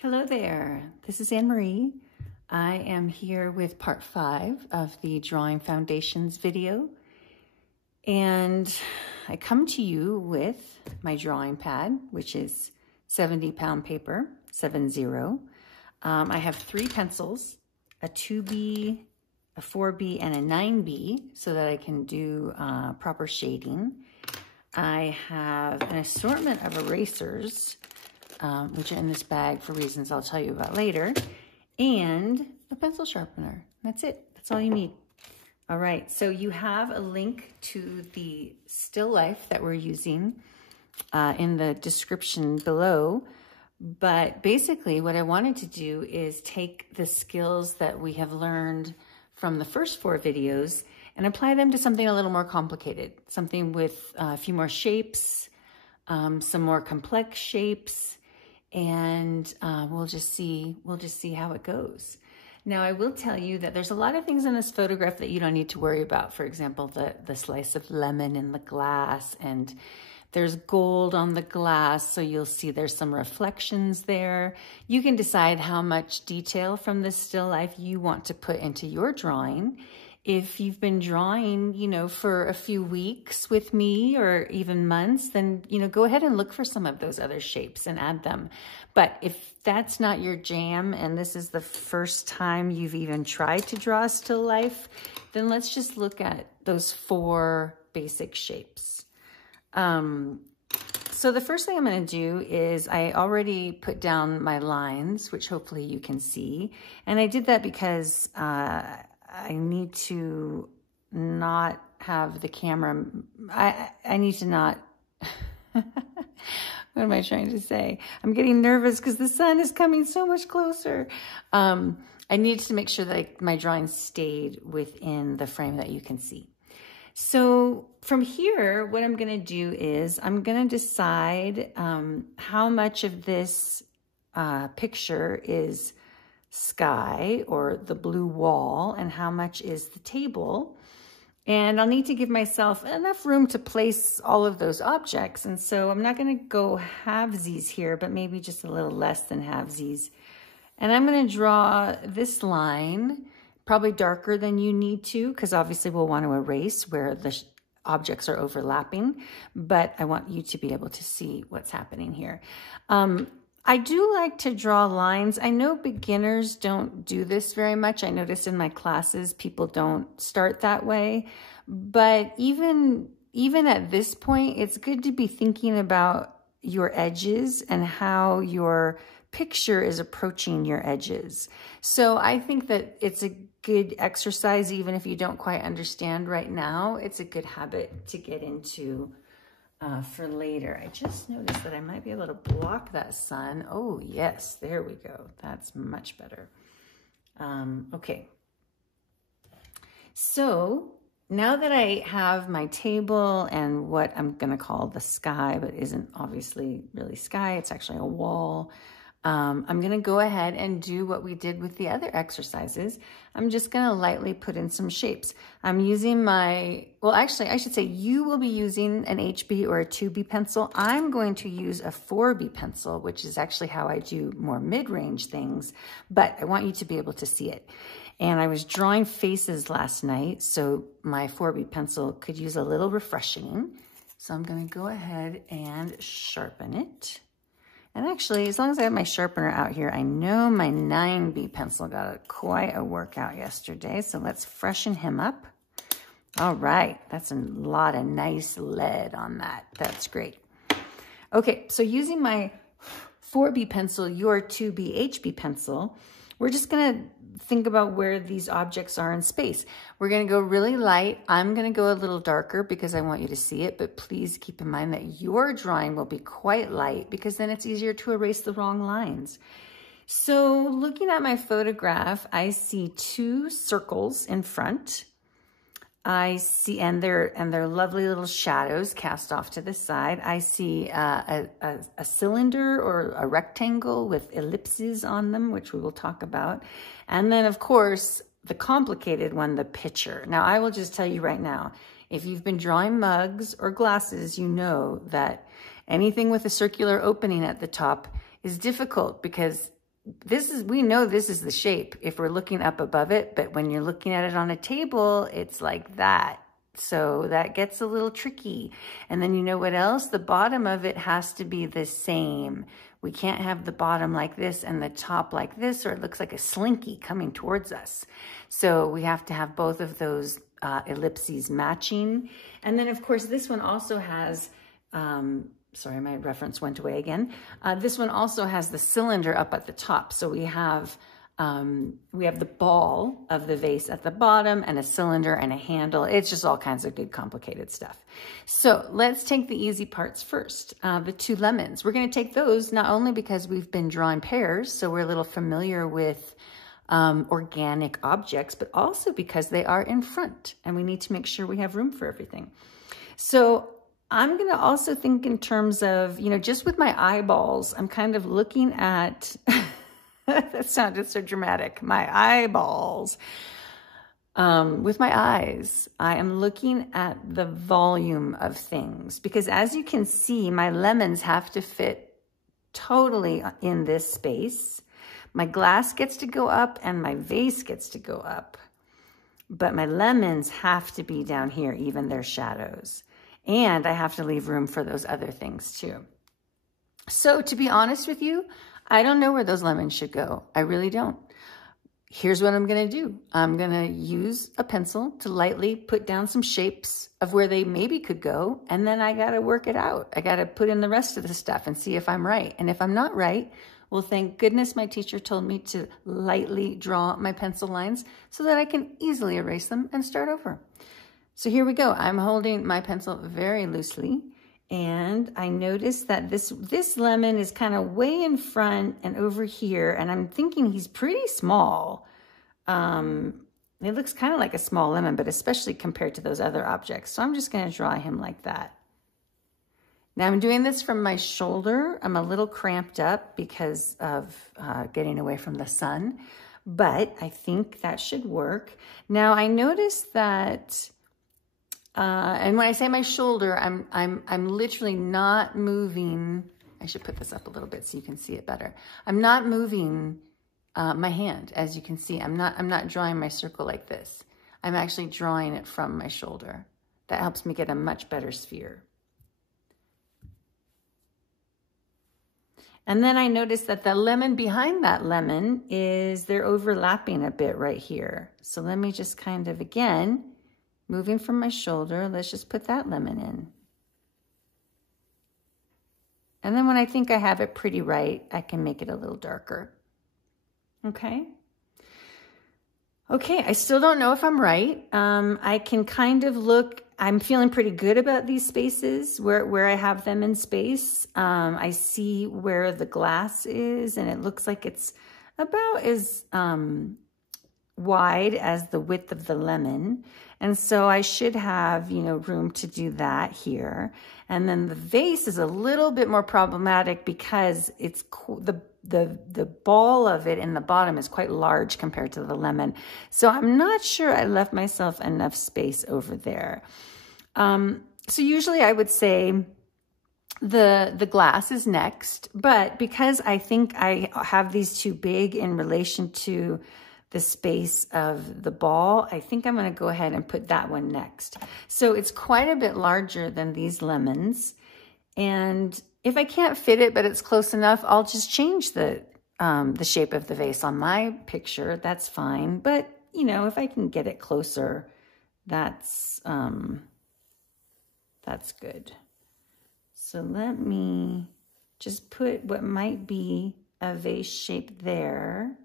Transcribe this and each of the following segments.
Hello there, this is Anne-Marie. I am here with part 5 of the Drawing Foundations video. And I come to you with my drawing pad, which is 70-pound paper, 7-0. I have 3 pencils, a 2B, a 4B, and a 9B, so that I can do proper shading. I have an assortment of erasers, which are in this bag for reasons I'll tell you about later, and a pencil sharpener. That's it. That's all you need. All right, so you have a link to the still life that we're using in the description below. But basically what I wanted to do is take the skills that we have learned from the first 4 videos and apply them to something a little more complicated, something with a few more shapes, some more complex shapes, and we'll just see how it goes. Now, I will tell you that there's a lot of things in this photograph that you don't need to worry about. For example, the slice of lemon in the glass, and there's gold on the glass, so you'll see there's some reflections there. You can decide how much detail from this still life you want to put into your drawing. If you've been drawing, for a few weeks with me or even months, then, go ahead and look for some of those other shapes and add them. But if that's not your jam and this is the first time you've even tried to draw a still life, then let's just look at those 4 basic shapes. So the first thing I'm going to do is I already put down my lines, which hopefully you can see. And I did that because I need to not have the camera, I need to not, what am I trying to say? I'm getting nervous because the sun is coming so much closer. I needed to make sure that my drawing stayed within the frame that you can see. So from here, what I'm going to do is I'm going to decide how much of this picture is sky or the blue wall and how much is the table. And I'll need to give myself enough room to place all of those objects. And so I'm not going to go halvesies here, but maybe just a little less than halvesies. And I'm going to draw this line, probably darker than you need to, because obviously we'll want to erase where the objects are overlapping, but I want you to be able to see what's happening here. I do like to draw lines. I know beginners don't do this very much. I notice in my classes, people don't start that way. But even at this point, it's good to be thinking about your edges and how your picture is approaching your edges. So I think that it's a good exercise, even if you don't quite understand right now. It's a good habit to get into for later. I just noticed that I might be able to block that sun. Oh yes, there we go. That's much better. Okay. So now that I have my table and what I'm going to call the sky, but isn't obviously really sky, it's actually a wall. I'm going to go ahead and do what we did with the other exercises. I'm just going to lightly put in some shapes. I'm using well, actually, I should say you will be using an HB or a 2B pencil. I'm going to use a 4B pencil, which is actually how I do more mid-range things, but I want you to be able to see it. And I was drawing faces last night, so my 4B pencil could use a little refreshing. So I'm going to go ahead and sharpen it. And actually, as long as I have my sharpener out here, I know my 9B pencil got quite a workout yesterday. So let's freshen him up. All right, that's a lot of nice lead on that. That's great. Okay, so using my 4B pencil, your 2B HB pencil, we're just gonna think about where these objects are in space. We're gonna go really light. I'm gonna go a little darker because I want you to see it, but please keep in mind that your drawing will be quite light because then it's easier to erase the wrong lines. So looking at my photograph, I see 2 circles in front. I see, and they're lovely little shadows cast off to the side. I see a cylinder or a rectangle with ellipses on them, which we will talk about. And then, of course, the complicated one, the pitcher. Now, I will just tell you right now, if you've been drawing mugs or glasses, you know that anything with a circular opening at the top is difficult because we know this is the shape if we're looking up above it, but when you're looking at it on a table, it's like that. So that gets a little tricky. And then you know what else? The bottom of it has to be the same. We can't have the bottom like this and the top like this, or it looks like a slinky coming towards us. So we have to have both of those ellipses matching. And then of course this one also has, sorry, my reference went away again. This one also has the cylinder up at the top. So we have the ball of the vase at the bottom and a cylinder and a handle. It's just all kinds of good complicated stuff. So let's take the easy parts first. The 2 lemons. We're going to take those not only because we've been drawing pears, so we're a little familiar with organic objects, but also because they are in front and we need to make sure we have room for everything. So I'm going to also think in terms of, you know, just with my eyeballs, I'm kind of looking at, that sounded so dramatic, my eyeballs. With my eyes, I am looking at the volume of things because as you can see, my lemons have to fit totally in this space. My glass gets to go up and my vase gets to go up, but my lemons have to be down here, even their shadows. And I have to leave room for those other things too. So to be honest with you, I don't know where those lemons should go. I really don't. Here's what I'm going to do. I'm going to use a pencil to lightly put down some shapes of where they maybe could go. And then I got to work it out. I got to put in the rest of the stuff and see if I'm right. And if I'm not right, well, thank goodness my teacher told me to lightly draw my pencil lines so that I can easily erase them and start over. So here we go. I'm holding my pencil very loosely, and I notice that this lemon is kind of way in front and over here, and I'm thinking he's pretty small. It looks kind of like a small lemon, but especially compared to those other objects. So I'm just going to draw him like that. Now I'm doing this from my shoulder. I'm a little cramped up because of getting away from the sun, but I think that should work. Now I noticed that and when I say my shoulder, I'm literally not moving. I should put this up a little bit so you can see it better. I'm not moving my hand, as you can see. I'm not drawing my circle like this. I'm actually drawing it from my shoulder. That helps me get a much better sphere. And then I noticed that the lemon behind that lemon they're overlapping a bit right here. So let me just kind of, again, moving from my shoulder, let's just put that lemon in. And then when I think I have it pretty right, I can make it a little darker. Okay. Okay, I still don't know if I'm right. I can kind of look, I'm feeling pretty good about these spaces where I have them in space. I see where the glass is, and it looks like it's about as wide as the width of the lemon. And so I should have, you know, room to do that here. And then the vase is a little bit more problematic because it's the ball of it in the bottom is quite large compared to the lemon. So I'm not sure I left myself enough space over there. So usually I would say the glass is next, but because I think I have these too big in relation to the space of the ball, I think I'm going to go ahead and put that one next. So it's quite a bit larger than these lemons. And if I can't fit it, but it's close enough, I'll just change the shape of the vase on my picture. That's fine. But, you know, if I can get it closer, that's good. So let me just put what might be a vase shape there.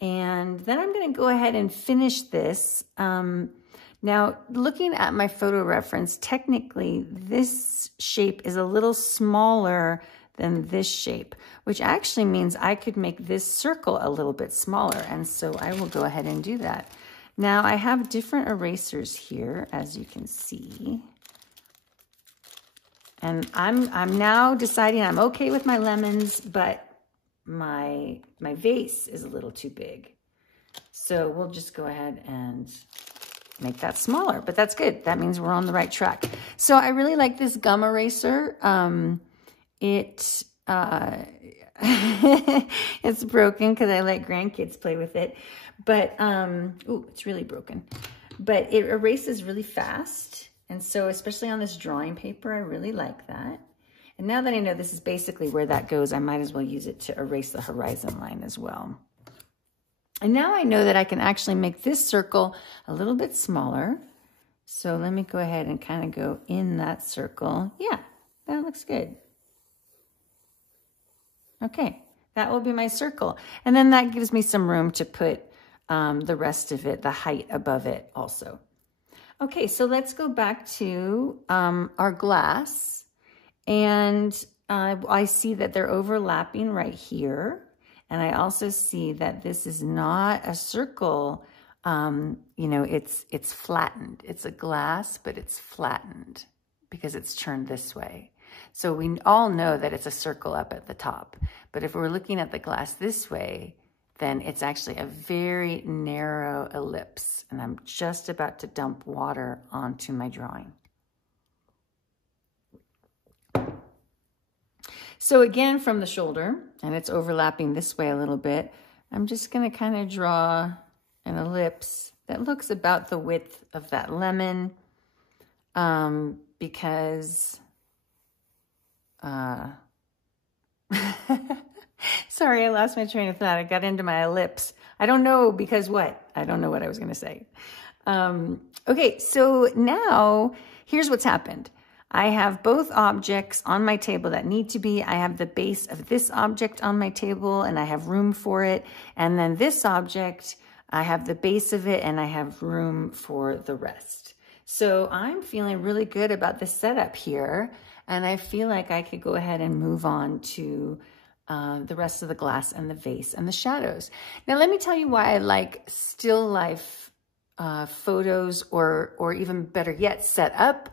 And then I'm going to go ahead and finish this. Now, looking at my photo reference, technically this shape is a little smaller than this shape, which actually means I could make this circle a little bit smaller. And so I will go ahead and do that. Now I have different erasers here, as you can see. And I'm now deciding I'm okay with my lemons, but my vase is a little too big. So we'll just go ahead and make that smaller, but that's good. That means we're on the right track. So I really like this gum eraser. It's broken because I let grandkids play with it. But, ooh, it's really broken. But it erases really fast. And so, especially on this drawing paper, I really like that. And now that I know this is basically where that goes, I might as well use it to erase the horizon line as well. And now I know that I can actually make this circle a little bit smaller. So let me go ahead and kind of go in that circle. Yeah, that looks good. Okay, that will be my circle. And then that gives me some room to put the rest of it, the height above it also. Okay, so let's go back to our glass. And I see that they're overlapping right here. And I also see that this is not a circle. You know, it's flattened. It's a glass, but it's flattened because it's turned this way. So we all know that it's a circle up at the top. But if we're looking at the glass this way, then it's actually a very narrow ellipse. And I'm just about to dump water onto my drawing. So again, from the shoulder, and it's overlapping this way a little bit, I'm just going to kind of draw an ellipse that looks about the width of that lemon, because, sorry, I lost my train of thought. I got into my ellipse. I don't know because what? I don't know what I was going to say. Okay, so now here's what's happened. I have both objects on my table that need to be. I have the base of this object on my table and I have room for it. And then this object, I have the base of it and I have room for the rest. So I'm feeling really good about the setup here. And I feel like I could go ahead and move on to the rest of the glass and the vase and the shadows. Now, let me tell you why I like still life photos, or even better yet, set up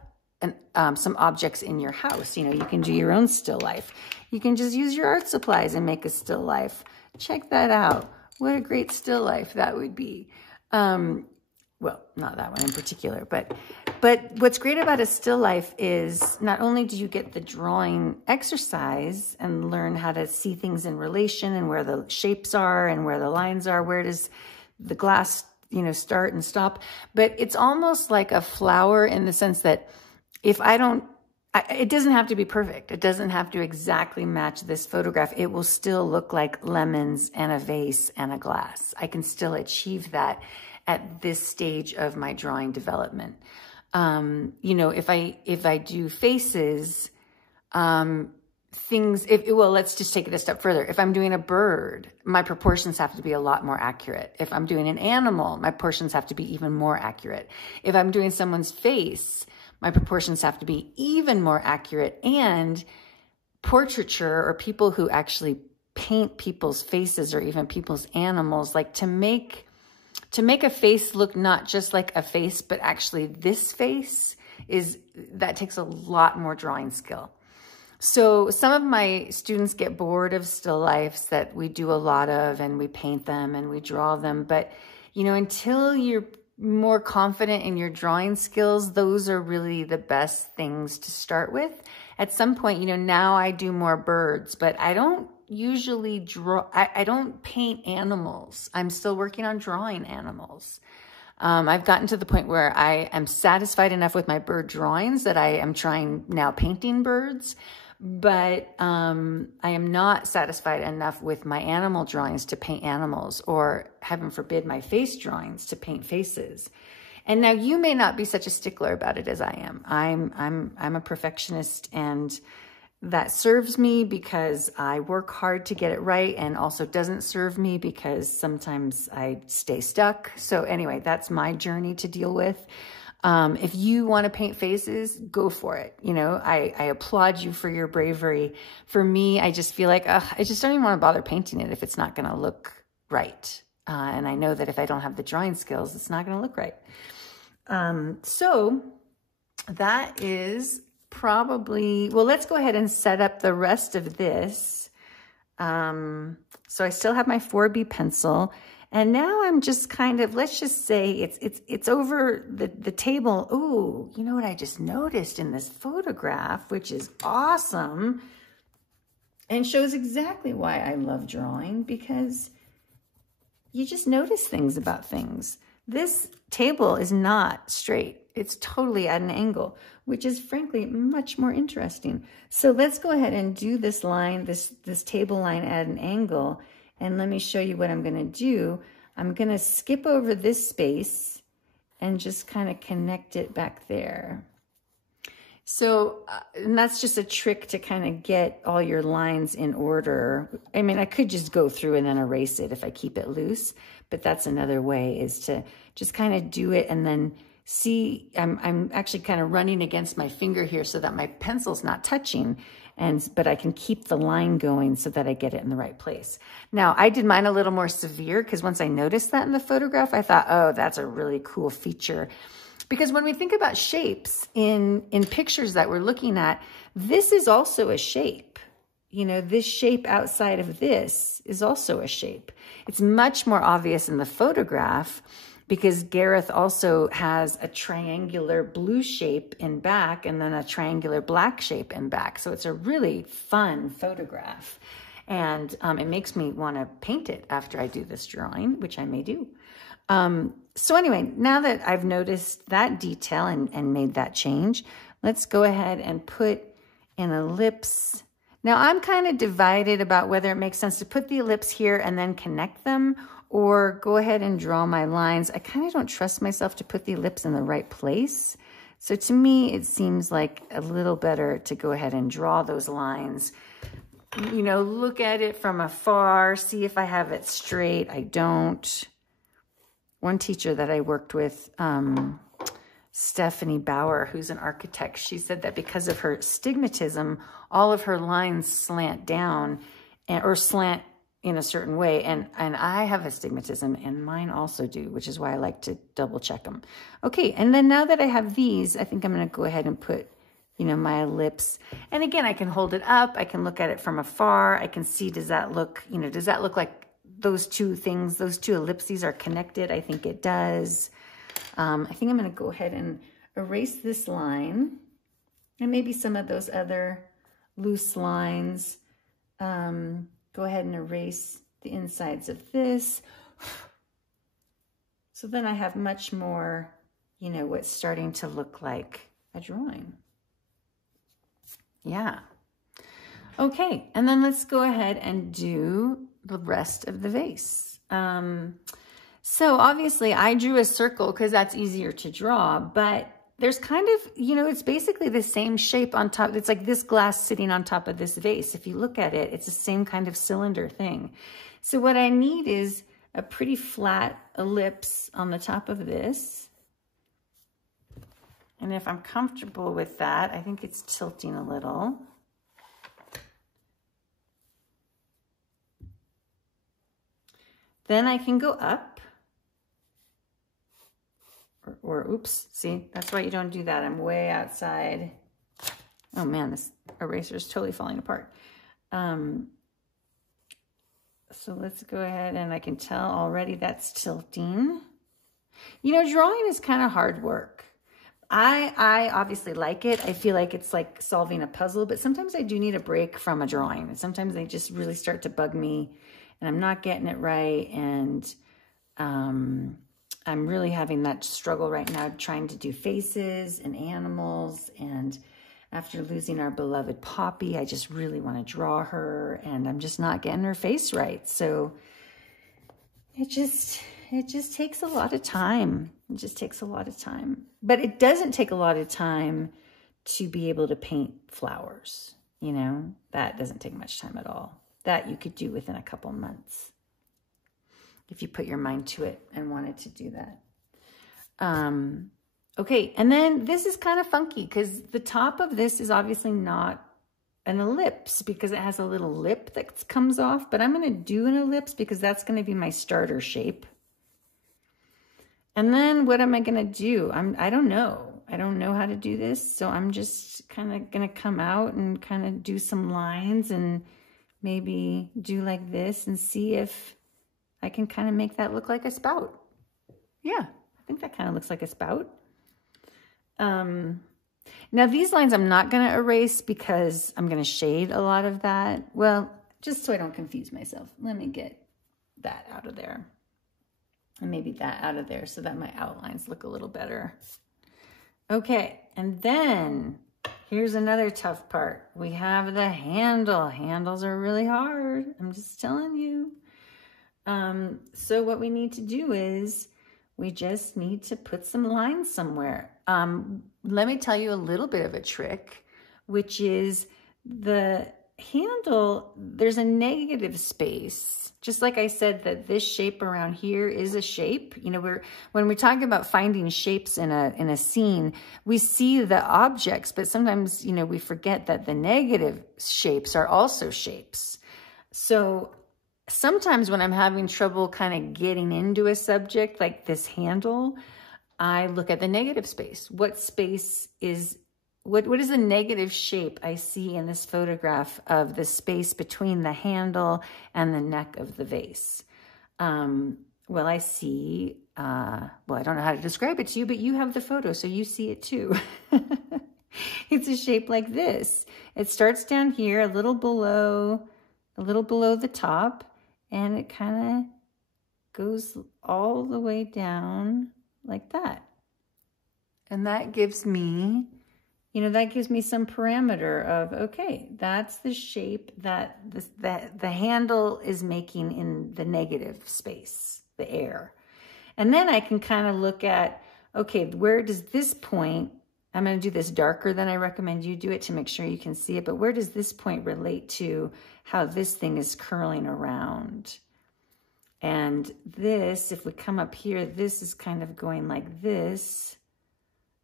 some objects in your house. You know, you can do your own still life. You can just use your art supplies and make a still life. Check that out. What a great still life that would be. Well, not that one in particular, but what's great about a still life is not only do you get the drawing exercise and learn how to see things in relation and where the shapes are and where the lines are, where does the glass, you know, start and stop, but it's almost like a flower in the sense that if I don't, it doesn't have to be perfect. It doesn't have to exactly match this photograph. It will still look like lemons and a vase and a glass. I can still achieve that at this stage of my drawing development. You know, if I do faces, well, let's just take it a step further. If I'm doing a bird, my proportions have to be a lot more accurate. If I'm doing an animal, my proportions have to be even more accurate. If I'm doing someone's face, my proportions have to be even more accurate. And portraiture, or people who actually paint people's faces or even people's animals, like to make a face look not just like a face, but actually this face, that takes a lot more drawing skill. So some of my students get bored of still lifes that we do a lot of, and we paint them and we draw them. But, you know, until you're more confident in your drawing skills, those are really the best things to start with. At some point, you know, now I do more birds, but I don't usually draw, I don't paint animals. I'm still working on drawing animals. I've gotten to the point where I am satisfied enough with my bird drawings that I am trying now painting birds, but I am not satisfied enough with my animal drawings to paint animals, or heaven forbid my face drawings to paint faces. And now you may not be such a stickler about it as I am. I'm a perfectionist, and that serves me because I work hard to get it right, and also doesn't serve me because sometimes I stay stuck. So anyway, that's my journey to deal with. If you want to paint faces, go for it. You know, I applaud you for your bravery. For me, I just feel like, I just don't even want to bother painting it if it's not going to look right. And I know that if I don't have the drawing skills, it's not going to look right. So that is probably, well, let's go ahead and set up the rest of this. So I still have my 4B pencil, and now I'm just kind of, let's just say it's over the table. Ooh, you know what I just noticed in this photograph, which is awesome. And shows exactly why I love drawing, because you just notice things about things. This table is not straight. It's totally at an angle, which is frankly much more interesting. So let's go ahead and do this line, this table line at an angle. And let me show you what I'm going to do. I'm going to skip over this space and just kind of connect it back there. So, and that's just a trick to kind of get all your lines in order. I mean, I could just go through and then erase it if I keep it loose, but that's another way, is to just kind of do it and then see. I'm actually kind of running against my finger here so that my pencil's not touching, but I can keep the line going so that I get it in the right place. Now, I did mine a little more severe because once I noticed that in the photograph, I thought, oh, that's a really cool feature. Because when we think about shapes in pictures that we're looking at, this is also a shape. You know, this shape outside of this is also a shape. It's much more obvious in the photograph because Garreth also has a triangular blue shape in back and then a triangular black shape in back. So it's a really fun photograph. And it makes me want to paint it after I do this drawing, which I may do. So anyway, now that I've noticed that detail and made that change, let's go ahead and put an ellipse. Now I'm kind of divided about whether it makes sense to put the ellipse here and then connect them, or go ahead and draw my lines. I kind of don't trust myself to put the ellipse in the right place. So to me, it seems like a little better to go ahead and draw those lines. You know, look at it from afar, see if I have it straight. I don't. One teacher that I worked with, Stephanie Bauer, who's an architect, she said that because of her stigmatism, all of her lines slant down or slant in a certain way. And I have astigmatism and mine also do, which is why I like to double check them. Okay, and then now that I have these, I think I'm going to go ahead and put, you know, my ellipse. And again, I can hold it up. I can look at it from afar. I can see, does that look, you know, does that look like those two things, those two ellipses are connected? I think it does. I think I'm going to go ahead and erase this line and maybe some of those other loose lines. Go ahead and erase the insides of this. So then I have much more, you know, what's starting to look like a drawing. Yeah. Okay, and then let's go ahead and do the rest of the vase. So obviously I drew a circle because that's easier to draw, but there's kind of, you know, it's basically the same shape on top. It's like this glass sitting on top of this vase. If you look at it, it's the same kind of cylinder thing. So what I need is a pretty flat ellipse on the top of this. And if I'm comfortable with that, I think it's tilting a little. Then I can go up, or oops, see, that's why you don't do that. I'm way outside. Oh man, this eraser is totally falling apart. So let's go ahead, and I can tell already that's tilting. You know, drawing is kind of hard work. I obviously like it. I feel like it's like solving a puzzle, but sometimes I do need a break from a drawing. And sometimes they just really start to bug me and I'm not getting it right. And I'm really having that struggle right now, trying to do faces and animals. And after losing our beloved Poppy, I just really want to draw her, and I'm just not getting her face right. So it just takes a lot of time. It just takes a lot of time. But it doesn't take a lot of time to be able to paint flowers. You know, that doesn't take much time at all. That you could do within a couple months if you put your mind to it and wanted to do that. Okay, and then this is kind of funky because the top of this is obviously not an ellipse because it has a little lip that comes off, but I'm going to do an ellipse because that's going to be my starter shape. And then what am I going to do? I don't know. I don't know how to do this, so I'm just kind of going to come out and kind of do some lines and maybe do like this and see if I can kind of make that look like a spout. Yeah, I think that kind of looks like a spout. Now these lines I'm not going to erase because I'm going to shade a lot of that. Well, just so I don't confuse myself, let me get that out of there. And maybe that out of there so that my outlines look a little better. Okay, and then here's another tough part. We have the handle. Handles are really hard. I'm just telling you. So what we need to do is we just need to put some lines somewhere. Let me tell you a little bit of a trick, which is the handle, there's a negative space. Just like I said that this shape around here is a shape. You know, when we're talking about finding shapes in a scene, we see the objects, but sometimes, you know, we forget that the negative shapes are also shapes. So sometimes when I'm having trouble kind of getting into a subject like this handle, I look at the negative space. What space is, what is the negative shape I see in this photograph of the space between the handle and the neck of the vase? Well, I see, well, I don't know how to describe it to you, but you have the photo, so you see it too. It's a shape like this. It starts down here, a little below the top, and it kind of goes all the way down like that. And that gives me, you know, that gives me some parameter of, okay, that's the shape that the handle is making in the negative space, the air. And then I can kind of look at, okay, where does this point, I'm going to do this darker than I recommend you do it to make sure you can see it, but where does this point relate to how this thing is curling around? And this, if we come up here, this is kind of going like this.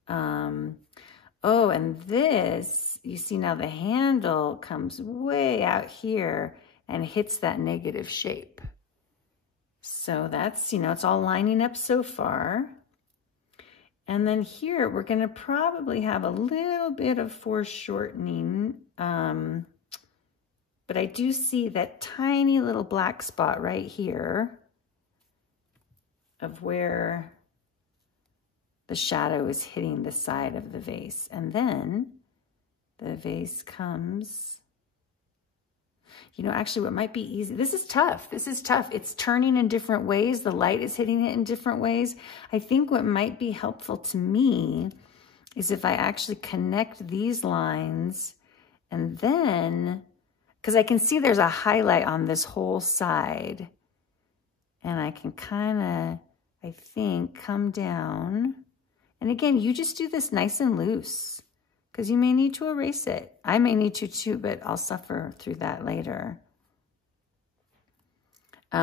Oh, and this, you see now the handle comes way out here and hits that negative shape. So that's, you know, it's all lining up so far. And then here, we're going to probably have a little bit of foreshortening. But I do see that tiny little black spot right here of where the shadow is hitting the side of the vase. And then the vase comes, you know, actually what might be easy, this is tough. This is tough. It's turning in different ways. The light is hitting it in different ways. I think what might be helpful to me is if I actually connect these lines and then, because I can see there's a highlight on this whole side, and I can kind of, I think, come down. And again, you just do this nice and loose because you may need to erase it. I may need to too, but I'll suffer through that later.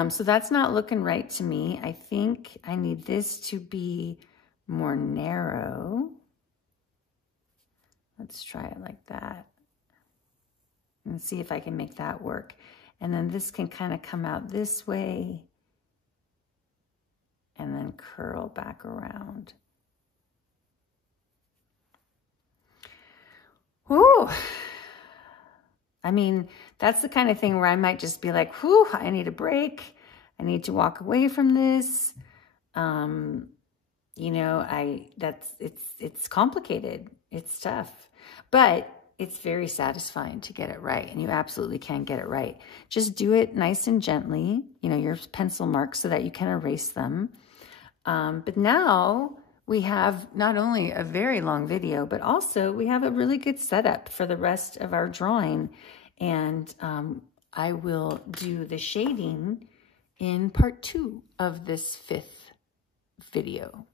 So that's not looking right to me. I think I need this to be more narrow. Let's try it like that. And see if I can make that work. And then this can kind of come out this way and then curl back around. Ooh. I mean, that's the kind of thing where I might just be like, whew, I need a break. I need to walk away from this. You know, it's complicated. It's tough, but it's very satisfying to get it right. And you absolutely can get it right. Just do it nice and gently, you know, your pencil marks so that you can erase them. But now we have not only a very long video, but also we have a really good setup for the rest of our drawing. And I will do the shading in part 2 of this 5th video.